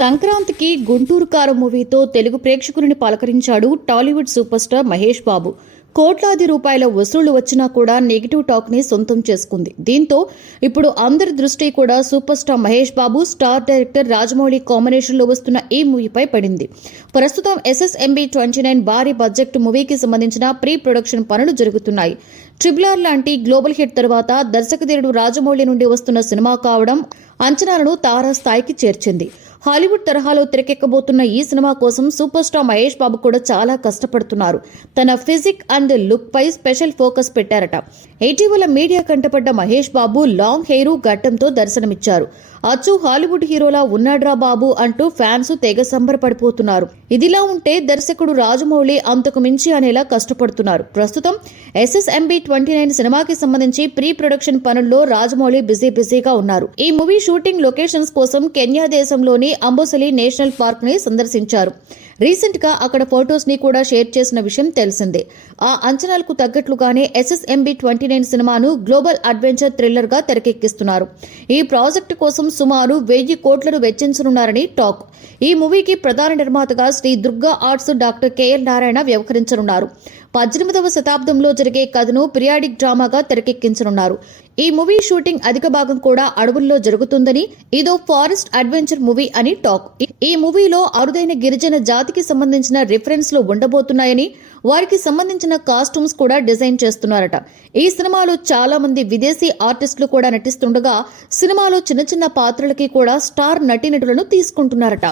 సంక్రాంతికి గుంటూరు కారం మూవీతో తెలుగు ప్రేక్షకులని పలకరించాడు టాలీవుడ్ సూపర్ స్టార్ మహేష్ బాబు. కోట్లాది రూపాయల వసూళ్లు వచ్చినా కూడా నెగిటివ్ టాక్ ని సొంతం చేసుకుంది. దీంతో ఇప్పుడు అందరి దృష్టి కూడా super star Mahesh Babu, star director Rajamouli combination లో వస్తున్న ఈ మూవీపై పడింది. ప్రస్తుతం SSMB 29 భారీ బడ్జెట్ మూవీకి సంబంధించిన ప్రీ ప్రొడక్షన్ పనులు జరుగుతున్నాయి. ట్రిబుల్ లాంటి గ్లోబల్ హిట్ తర్వాత దర్శకధీరుడు రాజమౌళి నుండి వస్తున్న సినిమా కావడం అంచనాలను తారాస్థాయికి చేర్చింది. హాలీవుడ్ తరహాలో తెరకెక్కబోతున్న ఈ సినిమా కోసం సూపర్ స్టార్ మహేష్ బాబు కూడా చాలా కష్టపడుతున్నారు. తన ఫిజిక్ అండ్ లుక్ పై స్పెషల్ ఫోకస్ పెట్టారట. ఇటీవల మీడియా కంటపడ్డ మహేష్ బాబు లాంగ్ హెయిర్ గడ్డంతో దర్శనమిచ్చారు. అచ్చు హాలీవుడ్ హీరోలా ఉన్నాడ్రా బాబు అంటూ ఫ్యాన్స్ తెగ సంబరపడిపోతున్నారు. ఇదిలా ఉంటే దర్శకుడు రాజమౌళి అంతకు మించి అనేలా కష్టపడుతున్నారు. ప్రస్తుతం SSMB 29 సినిమాకి సంబంధించి ప్రీ ప్రొడక్షన్ పనుల్లో రాజమౌళి బిజీగా ఉన్నారు. ఈ మూవీ షూటింగ్ లొకేషన్స్ కోసం కెన్యా దేశంలోని అంబోసలి నేషనల్ పార్క్ ని సందర్శించారు. రీసెంట్ గా అక్కడ ఫొటోస్ ని కూడా షేర్ చేసిన విషయం తెలిసిందే. ఆ అంచనాలకు తగ్గట్లుగానే SSMB 29 సినిమాను గ్లోబల్ అడ్వెంచర్ థ్రిల్లర్ గా తెరకెక్కిస్తున్నారు. ఈ ప్రాజెక్టు కోసం సుమారు 1000 కోట్లను వెచ్చించనున్నారని టాక్. ఈ మూవీకి ప్రధాన నిర్మాతగా Shri Durga arts doctor KL Narayana వ్యవహరించనున్నారు. 18వ శతాబ్దంలో జరిగే కథను పిరియాడిక్ డ్రామాగా తెరకెక్కించనున్నారు. ఈ మూవీ షూటింగ్ అధిక భాగం కూడా అడవుల్లో జరుగుతుందని, ఇదో ఫారెస్ట్ అడ్వెంచర్ మూవీ అని టాక్. ఈ మూవీలో అరుదైన గిరిజన జాతికి సంబంధించిన రిఫరెన్స్లు ఉండబోతున్నాయని, వారికి సంబంధించిన కాస్ట్యూమ్స్ కూడా డిజైన్ చేస్తున్నారట. ఈ సినిమాలో చాలా మంది విదేశీ ఆర్టిస్టులు కూడా నటిస్తుండగా, సినిమాలో చిన్న పాత్రలకి కూడా స్టార్ నటీనటులను తీసుకుంటున్నారట.